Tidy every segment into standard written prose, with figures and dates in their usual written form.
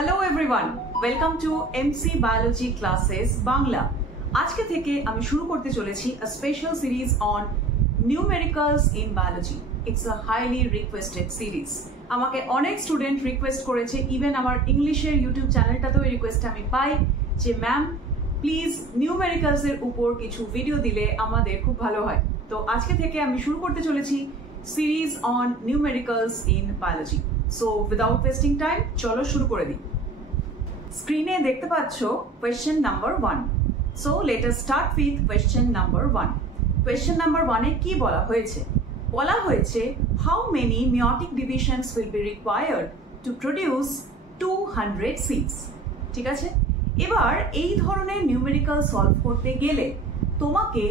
Hello everyone, welcome to MC biology classes Bangla. আজকে থেকে আমি শুরু করতে চলেছি a special series on numericals in biology. It's a highly requested series. আমাকে অনেক স্টুডেন্ট রিকোয়েস্ট করেছে, ইভেন আমার ইংলিশের ইউটিউব চ্যানেলটাতেও এই রিকোয়েস্ট আমি পাই যে ম্যাম প্লিজ নিউমেরিক্যালস এর উপর কিছু ভিডিও দিলে আমাদের খুব ভালো হয়। তো আজকে থেকে আমি শুরু করতে চলেছি series on numericals in biology. So without wasting time চলো শুরু করে দিই। স্ক্রিনে দেখতে পাচ্ছ question number 1। So let us start with question number 1। Question number 1 এ কি বলা হয়েছে? বলা হয়েছে how many meiotic divisions will be required to produce 200 seeds. ঠিক আছে, এবার এই ধরনের নিউমেরিক্যাল সলভ করতে গেলে তোমাকে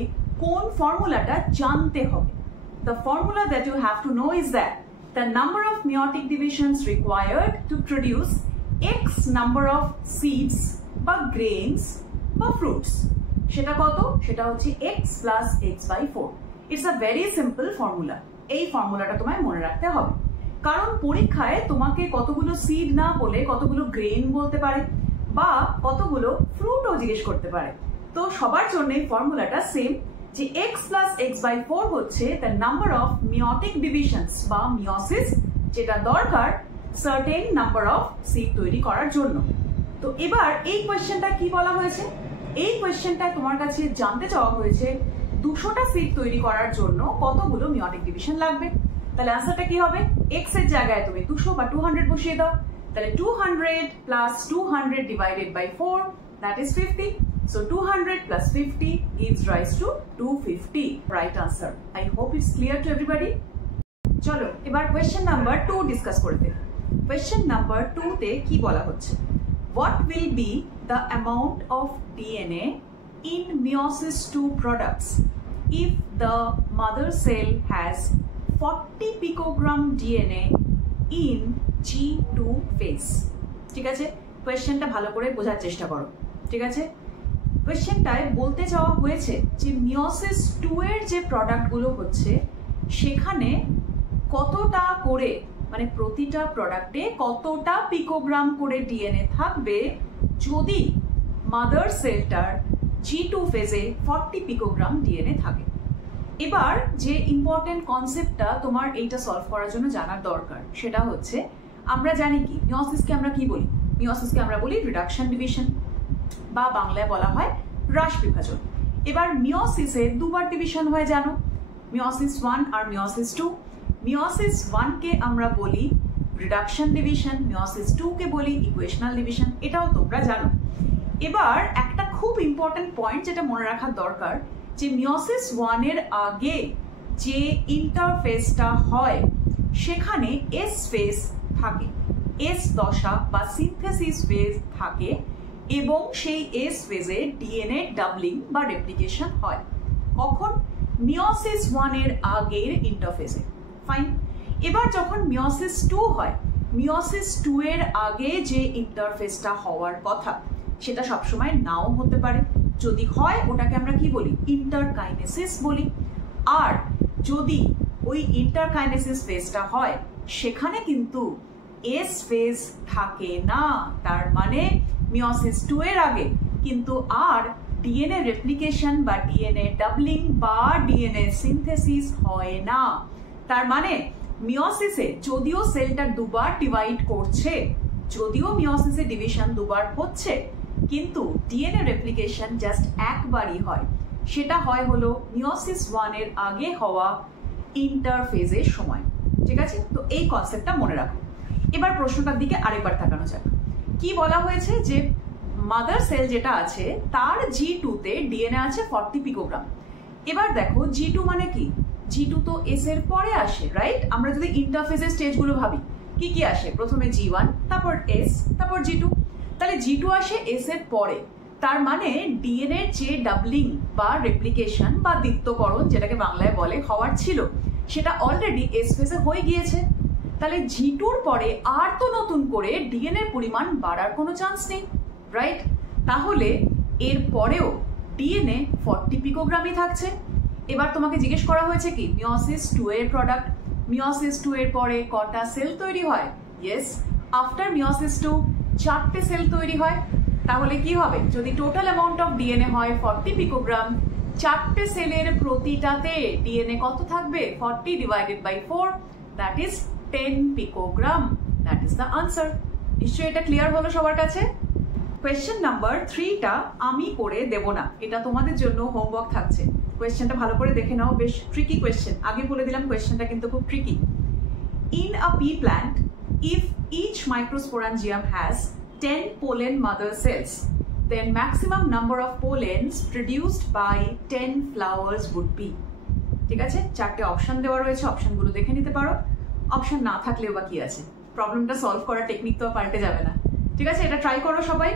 কোন ফর্মুলাটা জানতে হবে? The formula that you have to know is that the number of meiotic divisions required to produce x number of seeds বা grains বা fruits, সেটা কত? সেটা হচ্ছে x plus x by 4. It's a very simple formula. এই ফর্মুলাটা তোমায় মনে রাখতে হবে, কারণ পরীক্ষায় তোমাকে কতগুলো সিড না বলে কতগুলো গ্রেইন বলতে পারে বা কতগুলো ফ্রুটও জিজ্ঞেস করতে পারে। তো সবার জন্য এই ফর্মুলাটা সেম, যে x plus x by 4 হচ্ছে the number of meiotic divisions বা মিওসিস, যেটা দরকার certain number of seed তৈরি করার জন্য। তো এবার এই কোয়েশ্চেনটা কি বলা হয়েছে? এই কোয়েশ্চেনটা তোমার কাছে জানতে চাওয়া হয়েছে 200টা সিড তৈরি করার জন্য কতগুলো মিওটিক ডিভিশন লাগবে। তাহলে আনসারটা কি হবে? x এর জায়গায় তুমি 200 বা 200 বসিয়ে দাও। তাহলে 200 plus 200 divided by 4, that is 50. So 200 plus 50 gives rise to 250. Right answer. I hope it's clear to everybody. চলো এবার কোয়েশ্চেন নাম্বার 2 ডিসকাস করে ফেলি। কোয়েশ্চেন নাম্বার 2 তে কি বলা হচ্ছে? What will be the amount of DNA in meiosis II products if the mother cell has 40 picogram DNA in G2 phase? ঠিক আছে, কোয়েশ্চেনটা ভালো করে বোঝার চেষ্টা করো। ঠিক আছে, কোয়েশ্চেনটায় বলতে চাওয়া হয়েছে যে মিওসিস 2 এর যে প্রোডাক্টগুলো হচ্ছে সেখানে কতটা করে, মানে প্রতিটা প্রোডাক্টে কতটা পিকোগ্রাম করে ডিএনএ থাকবে যদি মাদার সেলটার G2 ফেজে 40 পিকোগ্রাম ডিএনএ থাকে। এবার যে ইম্পর্টেন্ট কনসেপ্টটা তোমার এইটা সলভ করার জন্য জানার দরকার সেটা হচ্ছে, আমরা জানি কি মিওসিসকে আমরা কি বলি? মিওসিসকে আমরা বলি রিডাকশন ডিভিশন বা বাংলায় বলা হয় হ্রাস বিভাজন। এবার মিওসিসে দুবার ডিভিশন হয় জানো, মিওসিস 1 আর মিওসিস 2। মিওসিস 1 কে আমরা বলি রিডাকশন ডিভিশন, মিওসিস 2 কে বলি ইকুয়েশনাল ডিভিশন, এটাও তোমরা জানো। এবার একটা খুব ইম্পর্টেন্ট পয়েন্ট যেটা মনে রাখার দরকার, যে মিওসিস 1 এর আগে যে ইন্টারফেসটা হয় সেখানে এস ফেজ থাকে, এস দশা বা সিনথেসিস ফেজ থাকে এবং সেই এস ফেজে ডিএনএ ডাবলিং বা রেপ্লিকেশন হয়। কখন? মিওসিস 1 এর আগের ইন্টারফেসে। ফাইন। এবার যখন মিওসিস 2 হয়, মিওসিস 2 এর আগে যে ইন্টারফেসটা হওয়ার কথা সেটা সবসময় নাও হতে পারে। যদি হয় ওটাকে আমরা কি বলি? ইন্টারকাইনেসিস বলি। আর যদি ওই ইন্টারকাইনেসিস ফেজটা হয় সেখানে কিন্তু এস ফেজ থাকে না, তার মানে মিওসিস 2 এর আগে কিন্তু আর ডিএনএ রেপ্লিকেশন বা ডিএনএ ডাবলিং বা ডিএনএ সিনথেসিস হয় না। তার মানে মিওসিসে যদিও সেলটা দুবার ডিভাইড করছে, যদিও মিওসিসে ডিভিশন দুবার হচ্ছে, কিন্তু ডিএনএ রেপ্লিকেশন জাস্ট একবারই হয়। সেটা হয় হলো মিওসিস 1 এর আগে হওয়া ইন্টারফেজের সময়। ঠিক আছে, তো এই কনসেপ্টটা মনে রাখো। এবার প্রশ্নটার দিকে আরেকবার তাকানো যাক। কি বলা হয়েছে? যে মাদার সেল যেটা আছে তার G2 তে ডিএনএ আছে 40 পিকোগ্রাম। এবার দেখো G2 মানে কি? G2 তো এস এর পরে আসে, রাইট? আমরা যদি ইন্টারফেজের স্টেজগুলো ভাবি, কি কি আসে? প্রথমে G1, তারপর এস, তারপর G2। তাহলে G2 আসে এস এর পরে, তার মানে ডিএনএ যে ডাবলিং বা রেপ্লিকেশন বা দ্বিত্বকরণ যেটাকে বাংলায় বলে হওয়ার ছিল সেটা অলরেডি এস ফেজে হয়ে গিয়েছে। তাহলে G2র পরে আর তো নতুন করে ডিএনএ পরিমাণ বাড়ার কোনো চান্স নেই, রাইট? তাহলে এর পরেও ডিএনএ 40 পিকোগ্রামই থাকছে। এবার তোমাকে জিজ্ঞেস করা হয়েছে কি মিওসিস 2 এর প্রোডাক্ট, মিওসিস 2 এর পরে কটা সেল তৈরি হয়? ইয়েস, আফটার মিওসিস 2 4টে সেল তৈরি হয়, তাহলে কি হবে? যদি টোটাল অ্যামাউন্ট অফ ডিএনএ হয় 40 পিকোগ্রাম, 4টে সেলের প্রতিটাতে ডিএনএ কত থাকবে? 40 divided by 4, that is 10 picogram. That is the answer. নিশ্চয়ই এটা ক্লিয়ার হলো সবার কাছে? কোয়েশ্চেন নাম্বার 3টা আমি করে দেব না, এটা তোমাদের জন্য হোমওয়ার্ক থাকছে। কোয়েশ্চেনটা ভালো করে দেখে নাও, বেশ ট্রিকি কোয়েশ্চেন। আগে বলে দিলাম কোয়েশ্চেনটা কিন্তু খুব tricky. In a pea plant, if each microsporangium has 10 pollen mother cells, then maximum number of pollens produced by 10 flowers would be. ঠিক আছে, 4টে অপশন দেওয়া রয়েছে, অপশনগুলো দেখে নিতে পারো। অপশন না থাকলেও বা কি আছে, প্রবলেমটা সলভ করার টেকনিক তো পাল্টে যাবে না। ঠিক আছে, এটা ট্রাই করো সবাই।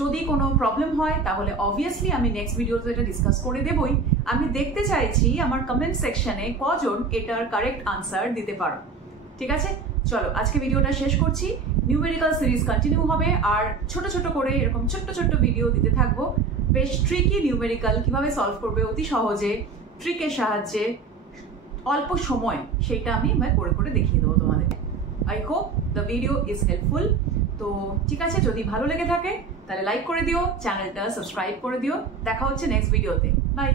যদি কোনো প্রবলেম হয় তাহলে অবভিয়াসলি আমি নেক্সট ভিডিওতে এটা ডিসকাস করে দেবই। আমি দেখতে চাইছি আমার কমেন্ট সেকশনে কজন এটার কারেক্ট আনসার দিতে পারো। ঠিক আছে, চলো আজকে ভিডিওটা শেষ করছি। নিউমেরিক্যাল সিরিজ কন্টিনিউ হবে, আর ছোট ছোট করে এরকম ছোট্ট ছোট্ট ভিডিও দিতে থাকবো। বেশ ট্রিকি নিউমেরিক্যাল কিভাবে সলভ করবে অতি সহজে, ট্রিকের সাহায্যে, অল্প সময়, সেটা আমি করে করে দেখিয়ে দেবো তোমাদের। I hope the video is helpful. তো ঠিক আছে, যদি ভালো লেগে থাকে তাহলে লাইক করে দিও, চ্যানেলটা সাবস্ক্রাইব করে দিও। দেখা হচ্ছে নেক্সট ভিডিওতে। বাই।